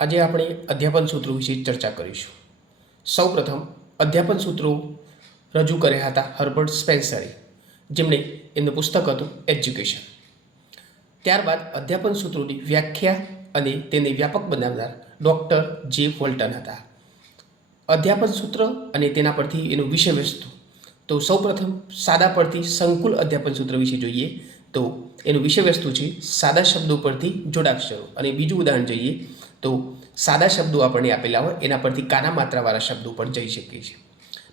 આજે આપણે અધ્યાપન સૂત્રો વિશે ચર્ચા કરીશું. સૌપ્રથમ, અધ્યાપન સૂત્રો રજૂ કર્યા હતા હર્બર્ટ સ્પેન્સરે, જેમણે એમનું પુસ્તક હતું એજ્યુકેશન. ત્યારબાદ અધ્યાપન સૂત્રોની વ્યાખ્યા અને તેને વ્યાપક બનાવનાર ડૉક્ટર જે વોલ્ટન હતા. અધ્યાપન સૂત્ર અને તેના પરથી એનું વિષય વસ્તુ. તો સૌપ્રથમ, સાદા પરથી સંકુલ અધ્યાપન સૂત્ર વિશે જોઈએ, તો એનું વિષય વસ્તુ છે, સાદા શબ્દો પરથી જોડાક્ષરો. અને બીજું ઉદાહરણ જોઈએ તો સાદા શબ્દો આપણને આપેલા હોય, એના પરથી કાના માત્રાવાળા શબ્દો પણ જઈ શકીએ છીએ.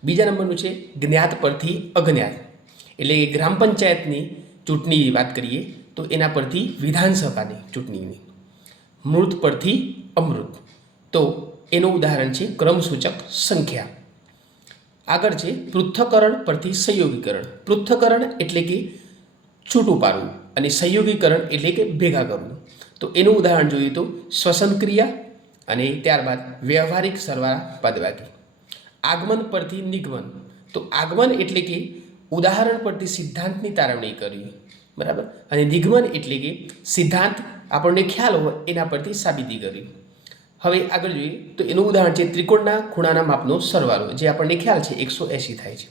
બીજા નંબરનું છે જ્ઞાત પરથી અજ્ઞાત. એટલે કે ગ્રામ પંચાયતની ચૂંટણીની વાત કરીએ, તો એના પરથી વિધાનસભાની ચૂંટણીની. મૃત પરથી અમૃત. તો એનું ઉદાહરણ છે ક્રમસૂચક સંખ્યા. આગળ છે પૃથ્થકરણ પરથી સંયોગીકરણ. પૃથ્થકરણ એટલે કે છૂટું પાડવું અને સંયોગીકરણ એટલે કે ભેગા કરવું. તો એનું ઉદાહરણ જોઈએ તો શ્વસન ક્રિયા અને ત્યારબાદ વ્યવહારિક સરવાળા પદવાગી આગમન પરથી નિગમન. તો આગમન એટલે કે ઉદાહરણ પરથી સિદ્ધાંતની તારવણી કરવી. બરાબર? અને નિગમન એટલે કે સિદ્ધાંત આપણને ખ્યાલ હોય એના પરથી સાબિતી કરવી. હવે આગળ જોઈએ તો એનું ઉદાહરણ છે ત્રિકોણના ખૂણાના માપનો સરવાળો, જે આપણને ખ્યાલ છે, એકસો એંસી થાય છે.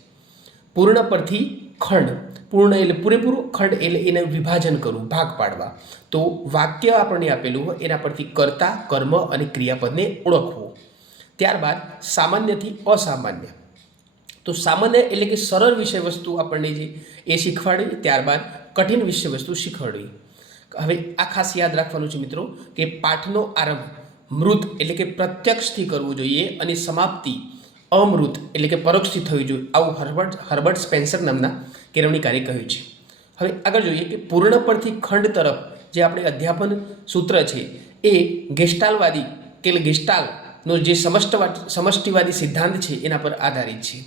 પૂર્ણ પરથી ખંડ. પૂર્ણ એટલે પૂરેપૂરું ખંડ એટલે એને વિભાજન કરવું, ભાગ પાડવા. તો વાક્ય આપણને આપેલું હોય, એના પરથી કર્તા, કર્મ અને ક્રિયાપદને ઓળખવું. ત્યારબાદ સામાન્યથી અસામાન્ય. તો સામાન્ય એટલે કે સરળ વિષય વસ્તુ આપણને જે એ શીખવાડવી ત્યારબાદ કઠિન વિષય વસ્તુ શીખવાડવી. હવે આ ખાસ યાદ રાખવાનું છે મિત્રો કે પાઠનો આરંભ મૃત એટલે કે પ્રત્યક્ષથી કરવું જોઈએ અને સમાપ્તિ અમૃત એટલે કે પરોક્ષથી થવી જોઈએ આવું હર્બર્ટ હર્બર્ટ સ્પેન્સર નામના કેળવણીકારે કહ્યું છે. હવે આગળ જોઈએ કે પૂર્ણ પરથી ખંડ તરફ જે આપણે અધ્યાપન સૂત્ર છે, એ ગેસ્ટાલવાદી કે ગેસ્ટાલનો જે સમષ્ટવાદ સમષ્ટિવાદી સિદ્ધાંત છે, એના પર આધારિત છે.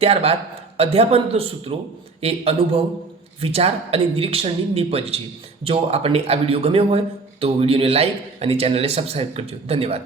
ત્યારબાદ અધ્યાપન સૂત્રો એ અનુભવ, વિચાર અને નિરીક્ષણની નિપજ છે. જો આપણને આ વીડિયો ગમ્યો હોય તો વિડીયોને લાઈક અને ચેનલને સબસ્ક્રાઈબ કરજો. ધન્યવાદ.